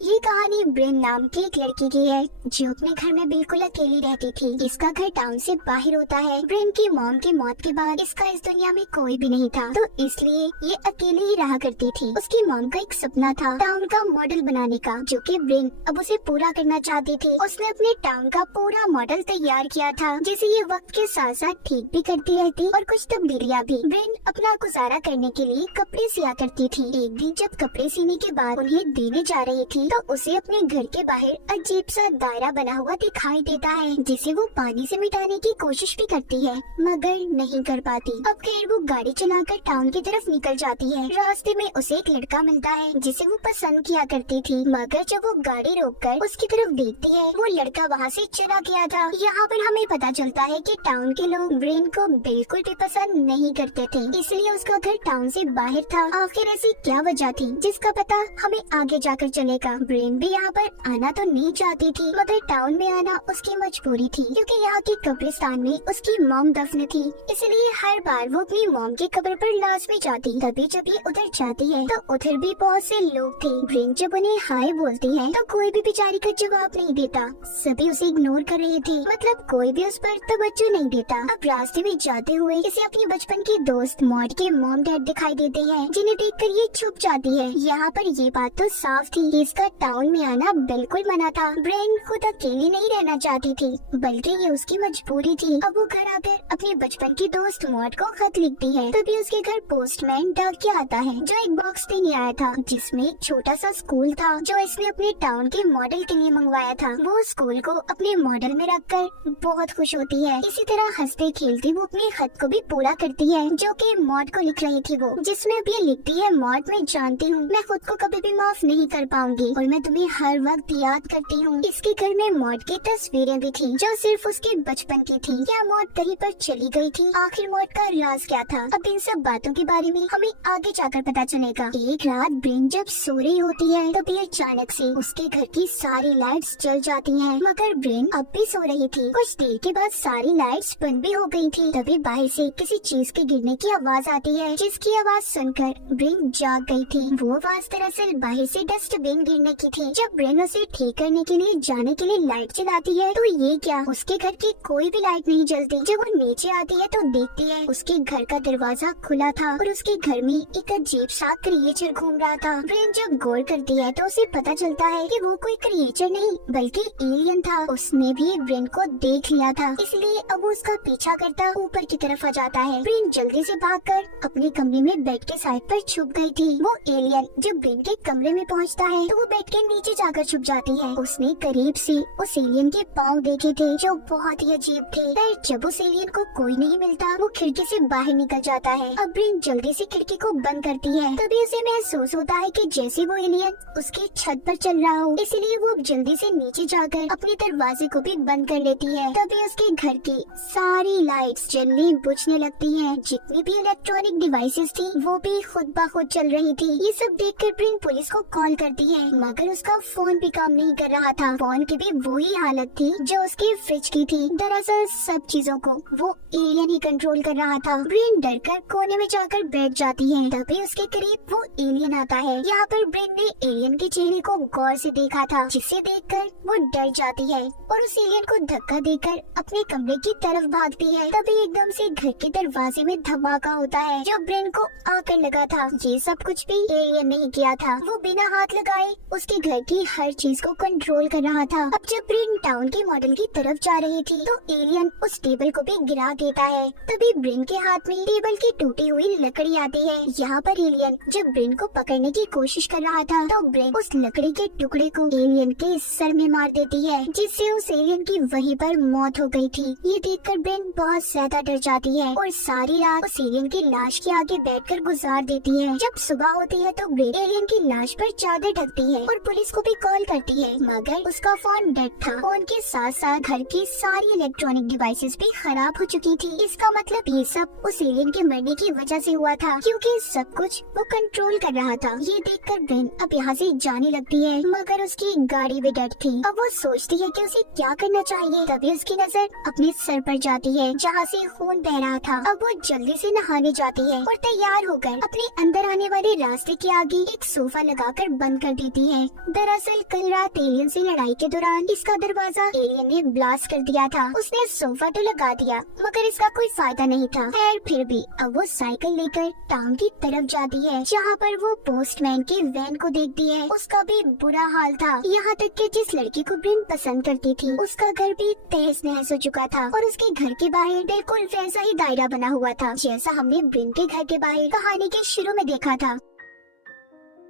ये कहानी ब्रेन नाम की एक लड़की की है जो अपने घर में बिल्कुल अकेली रहती थी। इसका घर टाउन से बाहर होता है। ब्रेन की मॉम की मौत के बाद इसका इस दुनिया में कोई भी नहीं था, तो इसलिए ये अकेली ही रहा करती थी। उसकी मॉम का एक सपना था टाउन का मॉडल बनाने का, जो कि ब्रेन अब उसे पूरा करना चाहती थी। उसने अपने टाउन का पूरा मॉडल तैयार किया था, जिसे ये वक्त के साथ साथ ठीक भी करती रहती और कुछ तब्दीलियां भी। ब्रेन अपना गुजारा करने के लिए कपड़े सिया करती थी। एक दिन जब कपड़े सीने के बाद उन्हें देने जा रही थी, तो उसे अपने घर के बाहर अजीब सा दायरा बना हुआ दिखाई देता है, जिसे वो पानी से मिटाने की कोशिश भी करती है, मगर नहीं कर पाती। अब खैर वो गाड़ी चलाकर टाउन की तरफ निकल जाती है। रास्ते में उसे एक लड़का मिलता है जिसे वो पसंद किया करती थी, मगर जब वो गाड़ी रोककर उसकी तरफ देखती है, वो लड़का वहाँ से चला गया था। यहाँ पर हमें पता चलता है कि टाउन के लोग ब्रेन को बिल्कुल भी पसंद नहीं करते थे, इसलिए उसका घर टाउन से बाहर था। आखिर ऐसी क्या वजह थी जिसका पता हमें आगे जाकर चलेगा। ब्रेन भी यहाँ पर आना तो नहीं चाहती थी, मगर टाउन में आना उसकी मजबूरी थी, क्योंकि यहाँ के कब्रिस्तान में उसकी मॉम दफन थी। इसलिए हर बार वो अपनी मॉम की कब्र पर लाजमी जाती। तभी जब ये उधर जाती है तो उधर भी बहुत से लोग थे। ब्रेन जब उन्हें हाय बोलती है तो कोई भी बेचारी का जवाब नहीं देता, सभी उसे इग्नोर कर रहे थे, मतलब कोई भी उस पर तवज्जो नहीं देता। अब रास्ते में जाते हुए इसे अपनी बचपन की दोस्त मॉड के मॉम डैड दिखाई देते हैं, जिन्हें देखकर ये छुप जाती है। यहाँ पर ये बात तो साफ थी कि इसका टाउन में आना बिल्कुल मना था। ब्रेन खुद अकेली नहीं रहना चाहती थी, बल्कि ये उसकी मजबूरी थी। अब वो घर आकर अपने बचपन की दोस्त मॉड को खत लिखती है। तभी उसके घर पोस्टमैन डाकिया आता है, जो एक बॉक्स देने आया था, जिसमें एक छोटा सा स्कूल था जो इसने अपने टाउन के मॉडल के लिए मंगवाया था। वो स्कूल को अपने मॉडल में रखकर बहुत खुश होती है। इसी तरह हंसते खेलते वो अपने खत को भी पूरा करती है, जो कि मॉड को लिख रही थी वो, जिसमें अब ये लिखती है, मॉड मैं जानती हूँ मैं खुद को कभी भी माफ नहीं कर पाऊंगी और मैं तुम्हें हर वक्त याद करती हूँ। इसके घर में मॉड की तस्वीरें भी थी, जो सिर्फ उसके बचपन की थी। क्या मॉड कहीं पर चली गई थी? आखिर मॉड का राज क्या था? अब इन सब बातों के बारे में हमें आगे जाकर पता चलेगा। एक रात ब्रेन जब सो रही होती है, तभी अचानक से उसके घर की सारी लाइट्स जल जाती हैं, मगर ब्रेन अब भी सो रही थी। कुछ देर के बाद सारी लाइट्स बंद भी हो गई थी। तभी बाहर से किसी चीज के गिरने की आवाज आती है, जिसकी आवाज सुनकर ब्रेन जाग गई थी। वो आवाज दरअसल बाहर से डस्टबिन गिरने की थी। जब ब्रेन उसे ठीक करने के लिए जाने के लिए लाइट जलाती है, तो ये क्या, उसके घर की कोई भी लाइट नहीं जलती। जब वो नीचे आती है तो देखती है उसके घर का दरवाजा खुला था और उसके घर में एक अजीब सा क्रिएचर घूम रहा था। ब्रेन जब गौर करती है तो उसे पता चलता है कि वो कोई क्रिएचर नहीं बल्कि एलियन था। उसने भी ब्रेन को देख लिया था, इसलिए अब वो उसका पीछा करता ऊपर की तरफ आ जाता है। ब्रेन जल्दी से भागकर अपने कमरे में बेड के साइड पर छुप गई थी। वो एलियन जब ब्रेन के कमरे में पहुँचता है तो वो बेड के नीचे जाकर छुप जाती है। उसने करीब से उस एलियन के पाँव देखे थे, जो बहुत ही अजीब थे। पर जब उस एलियन को कोई नहीं मिलता, वो खिड़की से बाहर निकल जाता है। अब ब्रेन जल्दी से खिड़की को बंद करती है। तभी उसे महसूस होता है कि जैसे वो एलियन उसके छत पर चल रहा हो, इसलिए वो जल्दी से नीचे जाकर अपने दरवाजे को भी बंद कर लेती है। तभी उसके घर की सारी लाइट्स जलने बुझने लगती हैं। जितनी भी इलेक्ट्रॉनिक डिवाइसेस थी वो भी खुद ब खुद चल रही थी। ये सब देखकर ब्रेन पुलिस को कॉल करती है, मगर उसका फोन भी काम नहीं कर रहा था। फोन की भी वही हालत थी जो उसके फ्रिज की थी। दरअसल सब चीजों को वो एलियन ही कंट्रोल कर रहा था। ब्रेन डरकर कोने में जाकर बैठ जाती है। तभी उसके करीब वो एलियन आता है। यहाँ पर ब्रेन ने एलियन के चेहरे को गौर से देखा था, जिसे देखकर वो डर जाती है और उस एलियन को धक्का देकर अपने कमरे की तरफ भागती है। तभी एकदम से घर के दरवाजे में धमाका होता है, जो ब्रेन को आकर लगा था। ये सब कुछ भी एलियन नहीं किया था, वो बिना हाथ लगाए उसके घर की हर चीज को कंट्रोल कर रहा था। अब जब ब्रेन टाउन के मॉडल की तरफ जा रही थी तो एलियन उस टेबल को भी गिरा देता है। तभी ब्रेन के हाथ में टेबल की टूटी हुई लकड़ी आती है। यहाँ पर एलियन जब ब्रेन को पकड़ने की कोशिश कर रहा था तो ब्रेन उस लकड़ी के टुकड़े को एलियन के सर में मार देती है, जिससे उस एलियन की वहीं पर मौत हो गई थी। ये देखकर ब्रेन बहुत ज्यादा डर जाती है और सारी रात उस एलियन की लाश के आगे बैठकर गुजार देती है। जब सुबह होती है तो ब्रेन एलियन की लाश पर चादर ढकती है और पुलिस को भी कॉल करती है, मगर उसका फोन डेड था। फोन के साथ साथ घर की सारी इलेक्ट्रॉनिक डिवाइसेस भी खराब हो चुकी थी। इसका मतलब ये सब उस एलियन के मरने की वजह से हुआ था, क्योंकि सब कुछ वो कंट्रोल कर रहा था। ये देखकर ब्रेन अब यहाँ से जाने लगती है, मगर उसकी गाड़ी भी डेड थी। अब वो सोचती है कि उसे क्या करना चाहिए। तभी उसकी नजर अपने सर पर जाती है, जहाँ से खून बह रहा था। अब वो जल्दी से नहाने जाती है और तैयार होकर अपने अंदर आने वाले रास्ते के आगे एक सोफा लगाकर बंद कर देती है। दरअसल कल रात एलियन से लड़ाई के दौरान इसका दरवाजा एलियन ने ब्लास्ट कर दिया था। उसने सोफा तो लगा दिया मगर इसका कोई फायदा नहीं था। खैर फिर भी अब वो साइकिल लेकर टाउन की तरफ जाती है जहाँ पर वो पोस्टमैन की वैन को देखती है। उसका भी बुरा हाल था, यहाँ तक कि जिस लड़की को ब्रिन पसंद करती थी उसका घर भी तहस नहस हो चुका था और उसके घर के बाहर बिल्कुल वैसा ही दायरा बना हुआ था जैसा हमने ब्रिन के घर के बाहर कहानी के शुरू में देखा था।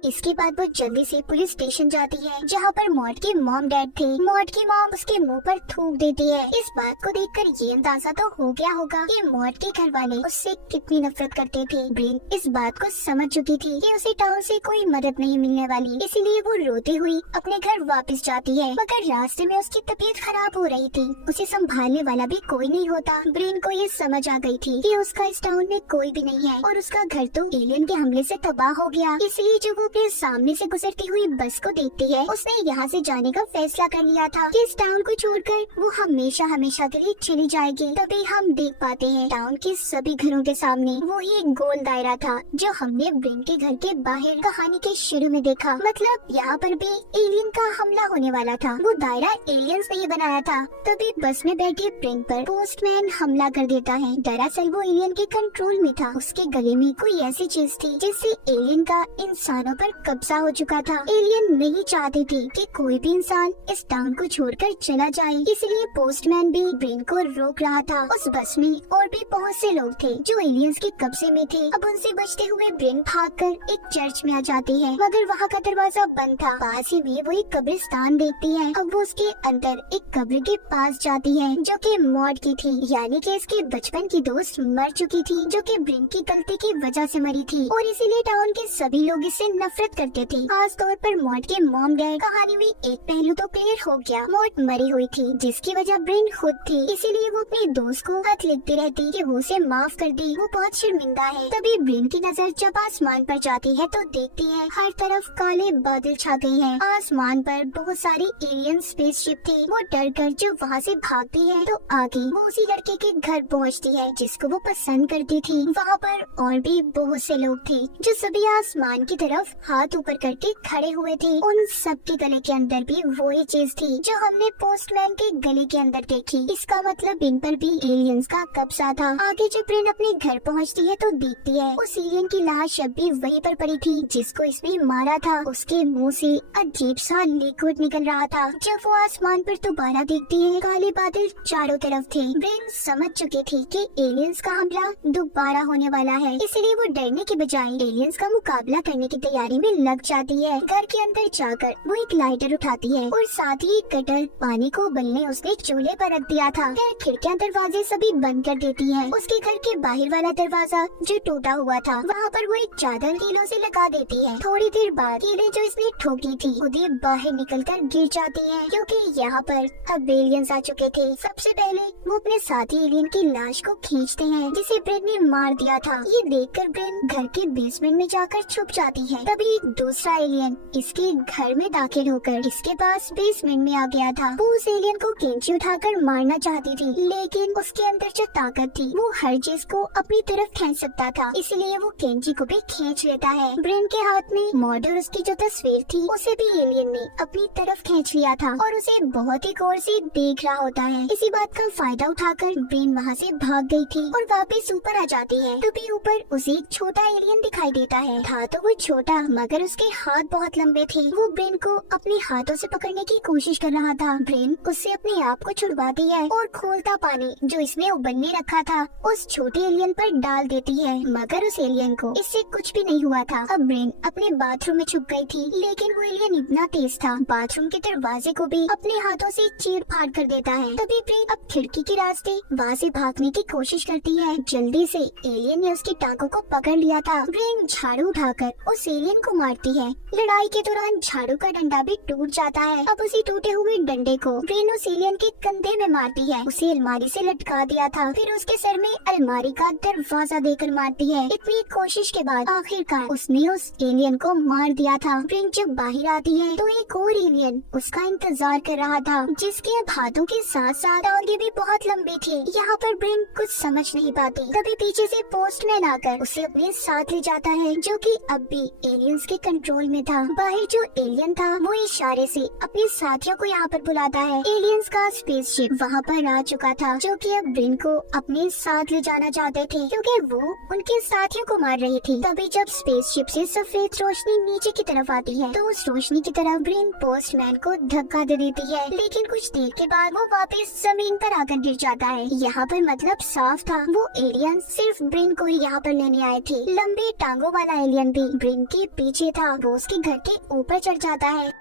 इसके बाद वो जल्दी से पुलिस स्टेशन जाती है जहाँ पर मॉड के मॉम डैड थे। मॉड की मॉम उसके मुंह पर थूक देती है। इस बात को देखकर ये अंदाजा तो हो गया होगा कि मॉड के घर वाले उससे कितनी नफरत करते थे। ब्रिन इस बात को समझ चुकी थी कि उसे टाउन से कोई मदद नहीं मिलने वाली, इसीलिए वो रोती हुई अपने घर वापस जाती है। मगर रास्ते में उसकी तबीयत खराब हो रही थी, उसे संभालने वाला भी कोई नहीं होता। ब्रिन को ये समझ आ गई थी कि उसका इस टाउन में कोई भी नहीं है और उसका घर तो एलियन के हमले से तबाह हो गया। इसलिए जब वो अपने सामने से गुजरती हुई बस को देखती है उसने यहाँ से जाने का फैसला कर लिया था कि इस टाउन को छोड़कर वो हमेशा हमेशा के लिए चली जाएगी। तभी हम देख पाते हैं टाउन के सभी घरों के सामने वही एक गोल दायरा था जो हमने ब्रिन के घर के बाहर कहानी के शुरू में देखा। मतलब यहाँ पर भी एलियन का हमला होने वाला था। वो दायरा एलियंस ने ही बनाया था। तभी बस में बैठे ब्रिन पर पोस्टमैन हमला कर देता है। दरअसल वो एलियन के कंट्रोल में था। उसके गले में कोई ऐसी चीज थी जिससे एलियन का इंसानों पर कब्जा हो चुका था। एलियन नहीं चाहती थी कि कोई भी इंसान इस टाउन को छोड़कर चला जाए, इसलिए पोस्टमैन भी ब्रिन को रोक रहा था। उस बस में और भी बहुत से लोग थे जो एलियंस के कब्जे में थे। अब उनसे बचते हुए ब्रिन भागकर एक चर्च में आ जाती है मगर वहाँ का दरवाजा बंद था। पास ही में वो एक कब्रिस्तान देखती है। अब वो उसके अंदर एक कब्र के पास जाती है जो कि मॉड की थी, यानी कि इसके बचपन की दोस्त मर चुकी थी जो कि ब्रिन की गलती की वजह से मरी थी और इसीलिए टाउन के सभी लोग इससे नफरत करते थे। खास तौर पर मॉड के मॉम डैड। कहानी में एक पहलू तो क्लियर हो गया, मॉड मरी हुई थी जिसकी वजह ब्रिन खुद थी, इसीलिए वो अपने दोस्त को खत लिखती रहती कि वो उसे माफ कर दी। वो बहुत शर्मिंदा है। तभी ब्रिन की नजर जब आसमान पर जाती है तो देखती है हर तरफ काले बादल छा गए हैं। आसमान पर बहुत सारी एलियन स्पेसशिप थी। वो डर कर जब वहाँ से भागती है तो आगे वो उसी लड़के के घर पहुँचती है जिसको वो पसंद करती थी। वहाँ पर और भी बहुत से लोग थे जो सभी आसमान की तरफ हाथ ऊपर करके खड़े हुए थे। उन सब के गले के अंदर भी वही चीज थी जो हमने पोस्टमैन के गले के अंदर देखी। इसका मतलब इन पर भी एलियंस का कब्जा था। आगे जब ब्रिन अपने घर पहुंचती है तो देखती है उस एलियन की लाश अब भी वहीं पर पड़ी थी जिसको इसने मारा था। उसके मुंह से अजीब सा लिक्विड निकल रहा था। जब वो आसमान पर दोबारा देखती है काले बादल चारों तरफ थे। ब्रिन समझ चुकी थी कि एलियंस का हमला दोबारा होने वाला है, इसलिए वो डरने के बजाय एलियंस का मुकाबला करने की तैयारी में लग जाती है। घर के अंदर जाकर वो एक लाइटर उठाती है और साथ ही एक कटर पानी को उबलने उसने चूल्हे पर रख दिया था। फिर खिड़कियां दरवाजे सभी बंद कर देती है। उसके घर के बाहर वाला दरवाजा जो टूटा हुआ था वहाँ पर वो एक चादर कीलों से लगा देती है। थोड़ी देर बाद कीले जो इसने ठोकी थी खुदे बाहर निकलकर गिर जाती है क्योंकि यहाँ पर अब एलियंस आ चुके थे। सबसे पहले वो अपने साथी एलियन की लाश को खींचते हैं जिसे ब्रिन ने मार दिया था। ये देखकर ब्रिन घर के बेसमेंट में जाकर छुप जाती है। तभी दूसरा एलियन इसके घर में दाखिल होकर इसके पास बेसमेंट में आ गया था। वो उस एलियन को कैंची उठाकर मारना चाहती थी लेकिन उसके अंदर जो ताकत थी वो हर चीज को अपनी तरफ खींच सकता था, इसलिए वो कैंची को भी खींच लेता है। ब्रिन के हाथ में मॉड और उसकी जो तस्वीर थी उसे भी एलियन ने अपनी तरफ खींच लिया था और उसे बहुत ही गौर से देख रहा होता है। इसी बात का फायदा उठाकर ब्रिन वहाँ से भाग गई थी और वापस ऊपर आ जाती है। तभी ऊपर उसे एक छोटा एलियन दिखाई देता है। था तो वो छोटा मगर उसके हाथ बहुत लंबे थे। वो ब्रिन को अपने हाथों से पकड़ने की कोशिश कर रहा था। ब्रिन उससे अपने आप को छुड़वाती है और खोलता पानी जो इसने उबलने रखा था उस छोटे एलियन पर डाल देती है मगर उस एलियन को इससे कुछ भी नहीं हुआ था। अब ब्रिन अपने बाथरूम में छुप गई थी लेकिन वो एलियन इतना तेज था बाथरूम के दरवाजे को भी अपने हाथों से चीर फाड़ कर देता है। तभी ब्रिन अब खिड़की के रास्ते वहाँ से भागने की कोशिश करती है। जल्दी से एलियन ने उसकी टांगों को पकड़ लिया था। ब्रिन झाड़ू उठाकर उस एलियन को मारती है। लड़ाई के दौरान झाड़ू का डंडा भी टूट जाता है। अब उसी टूटे हुए डंडे को ब्रिन उस एलियन के कंधे में मारती है। उसे अलमारी से लटका दिया था। फिर उसके सर में अलमारी का दरवाजा देकर मारती है। इतनी कोशिश के बाद आखिरकार उसने उस एलियन को मार दिया था। ब्रिन जब बाहर आती है तो एक और एलियन उसका इंतजार कर रहा था जिसके अब हाथों के साथ साथ टांगे भी बहुत लंबी थी। यहाँ पर ब्रिन कुछ समझ नहीं पाती। तभी पीछे से पोस्टमैन आकर उसे अपने साथ ले जाता है जो कि अब भी एलियंस के कंट्रोल में था। बाहर जो एलियन था वो इशारे से अपने साथियों को यहाँ पर बुलाता है। एलियंस का स्पेसशिप वहाँ पर आ चुका था, जो कि अब ब्रेन को अपने साथ ले जाना चाहते थे क्योंकि वो उनके साथियों को मार रही थी। तभी जब स्पेसशिप से सफेद रोशनी नीचे की तरफ आती है तो उस रोशनी की तरफ ब्रेन पोस्टमैन को धक्का दे देती है, लेकिन कुछ देर के बाद वो वापस जमीन पर आकर गिर जाता है। यहाँ पर मतलब साफ था, वो एलियन सिर्फ ब्रेन को ही यहाँ पर लेने आए थे। लंबे टांगों वाला एलियन भी ब्रेन के पीछे था, वो उसके घर के ऊपर चढ़ जाता है।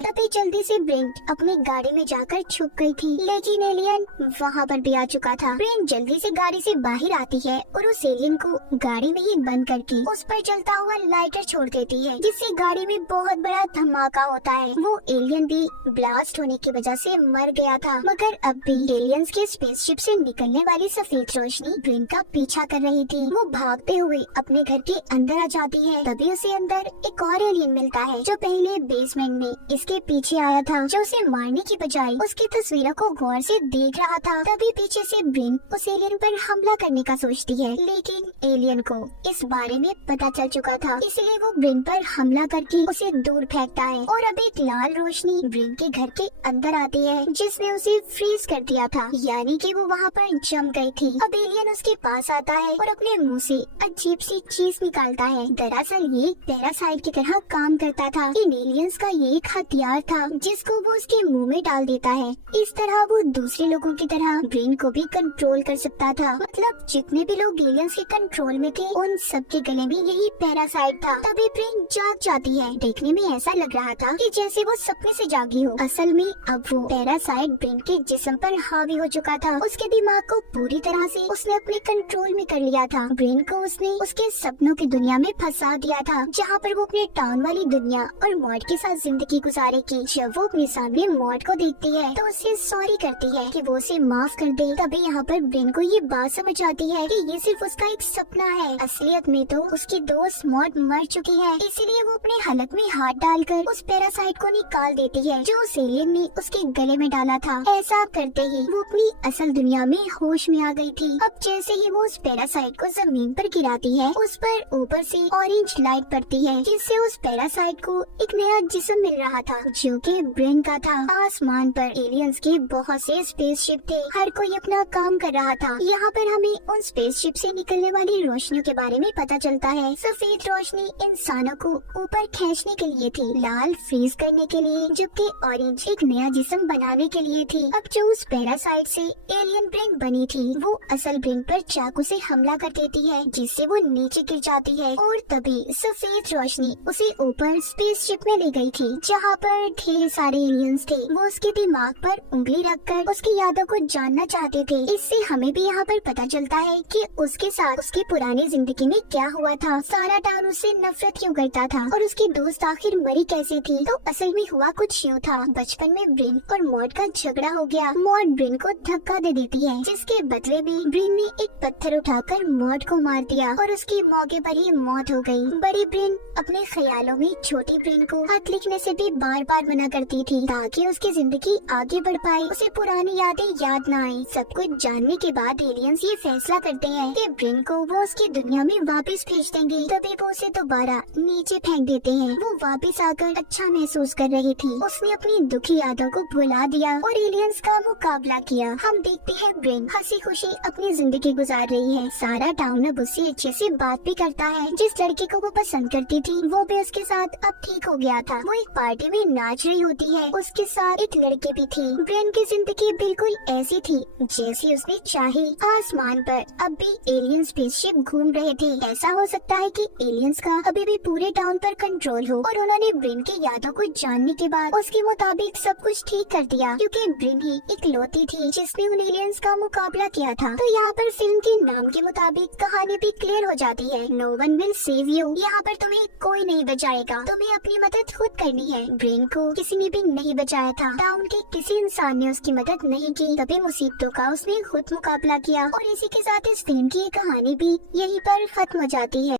तभी जल्दी से ब्रेन अपनी गाड़ी में जाकर छुप गई थी, लेकिन एलियन वहाँ पर भी आ चुका था। ब्रेन जल्दी से गाड़ी से बाहर आती है और उस एलियन को गाड़ी में ही बंद करके उस पर जलता हुआ लाइटर छोड़ देती है, जिससे गाड़ी में बहुत बड़ा धमाका होता है। वो एलियन भी ब्लास्ट होने की वजह से मर गया था, मगर अब भी एलियंस के स्पेसशिप से निकलने वाली सफेद रोशनी ब्रेन का पीछा कर रही थी। वो भागते हुए अपने घर के अंदर आ जाती है। तभी उसे अंदर एक और एलियन मिलता है, जो पहले बेसमेंट में इसके पीछे आया था, जो उसे मारने की बजाय उसकी तस्वीरों को गौर से देख रहा था। तभी पीछे से ब्रेन उस एलियन पर हमला करने का सोचती है, लेकिन एलियन को इस बारे में पता चल चुका था, इसलिए वो ब्रेन पर हमला करके उसे दूर फेंकता है। और अब एक लाल रोशनी ब्रेन के घर के अंदर आती है, जिसने उसे फ्रीज कर दिया था, यानी कि वो वहाँ पर जम गई थी। अब एलियन उसके पास आता है और अपने मुंह से अजीब सी चीज निकालता है। दरअसल ये पैरासाइट की तरह काम करता था। इन एलियंस का ये एक हथियार था, जिसको वो उसके मुंह में डाल देता है। इस तरह वो दूसरे लोगों की तरह ब्रेन को भी कंट्रोल कर सकता था। मतलब जितने भी लोग एलियंस के कंट्रोल में थे, उन सबके गले में यही पैरासाइट था। तभी ब्रेन जाग जाती है। देखने में ऐसा लग रहा था कि जैसे वो सपने से जागी हो। असल में अब वो पैरासाइट ब्रेन के जिस्म पर हावी हो चुका था। उसके दिमाग को पूरी तरह से उसने अपने कंट्रोल में कर लिया था। ब्रेन को उसने उसके सपनों की दुनिया में फंसा दिया था, जहाँ पर वो अपने टाउन वाली दुनिया और मॉड के साथ जिंदगी गुजारेगी। जब वो अपने सामने मॉड को देखती है तो उसे सॉरी करती है कि वो उसे माफ कर दे। तभी यहाँ पर ब्रेन को ये बात समझ आती है कि ये सिर्फ उसका एक सपना है। असलियत में तो उसकी दोस्त मॉड मर चुकी है, इसलिए वो अपने हलक में हाथ डालकर उस पैरासाइट को निकाल देती है, जो उस एलियन ने उसके गले में डाला था। ऐसा करते ही वो अपनी असल दुनिया में होश में आ गई थी। अब जैसे ही वो उस पैरासाइट को जमीन पर गिराती है, उस पर ऊपर से ऑरेंज लाइट पड़ती है, जिससे उस पैरासाइट को एक नया जिस्म मिल रहा था, जो कि ब्रेन का था। आसमान पर एलियंस के बहुत से स्पेसशिप थे, हर कोई अपना काम कर रहा था। यहाँ पर हमें उन स्पेसशिप से निकलने वाली रोशनियों के बारे में पता चलता है। सफेद रोशनी इंसानों को ऊपर खींचने के लिए थी, लाल फ्रीज करने के लिए, जबकि ऑरेंज एक नया जिस्म बनाने के लिए थी। अब जो उस पैरासाइट से एलियन ब्रेन बनी थी, वो असल ब्रेन पर चाकू से हमला कर देती है, जिससे वो नीचे गिर जाती है। और तभी सफेद रोशनी उसे ऊपर स्पेसशिप में ले गई थी, जहाँ पर ढेर सारे एलियंस थे। वो उसके दिमाग पर उंगली रखकर उसकी यादों को जानना चाहते थे। इससे हमें भी यहाँ पर पता चलता है कि उसके साथ उसकी पुरानी जिंदगी में क्या हुआ था, सारा टाउन उससे नफरत क्यों करता था और उसकी दोस्त आखिर मरी कैसे थी। तो असल में हुआ कुछ यूँ था, बचपन में ब्रेन और मॉड का झगड़ा हो गया। मॉड ब्रेन को धक्का दे देती है, जिसके बदले में ब्रेन ने एक पत्थर उठाकर मॉड को मार दिया और उसकी मौके पर ही मौत हो गई। बड़ी ब्रेन अपने ख्यालों में छोटी ब्रेन को खत लिखने से भी बार बार मना करती थी, ताकि उसकी जिंदगी आगे बढ़ पाए, उसे पुरानी यादें याद न आए। सब कुछ जानने के बाद एलियंस ये फैसला करते हैं कि ब्रेन को वो उसकी दुनिया में वापस भेज देंगे। तभी वो उसे दोबारा नीचे फेंक देते हैं। वो वापस आकर अच्छा महसूस कर रही थी, उसने अपनी दुखी यादों को भुला दिया और एलियंस का मुकाबला किया। हम देखते हैं ब्रेन हंसी खुशी अपनी जिंदगी गुजार रही है। सारा टाउन अब उससे अच्छे से बात भी करता है। जिस लड़के को वो पसंद करती थी, वो भी उसके साथ अब ठीक हो गया था। वो एक पार्टी में नाच रही होती है, उसके साथ एक लड़की भी थी। ब्रेन की जिंदगी बिल्कुल ऐसी थी जैसी उसने चाही। आसमान पर अब भी एलियन स्पेसशिप घूम रहे थे। ऐसा हो सकता है कि एलियंस का अभी भी पूरे टाउन पर कंट्रोल हो और उन्होंने ब्रेन की यादों को जानने के बाद उसके मुताबिक सब कुछ ठीक कर दिया, क्योंकि ब्रेन ही इकलौती थी जिसने उन एलियंस का मुकाबला किया था। तो यहाँ पर फिल्म के नाम के मुताबिक कहानी भी क्लियर हो जाती है, no one will save you. यहाँ पर तुम्हें कोई नहीं बचाएगा, तुम्हें अपनी मदद खुद करनी है। ब्रेन को किसी ने भी नहीं बचाया था, टाउन के किसी इंसान ने उसकी मदद नहीं की। तभी मुसीबतों का उसने खुद मुकाबला किया। और इसी के साथ इस फिल्म की कहानी भी यहीं पर खत्म हो जाती है।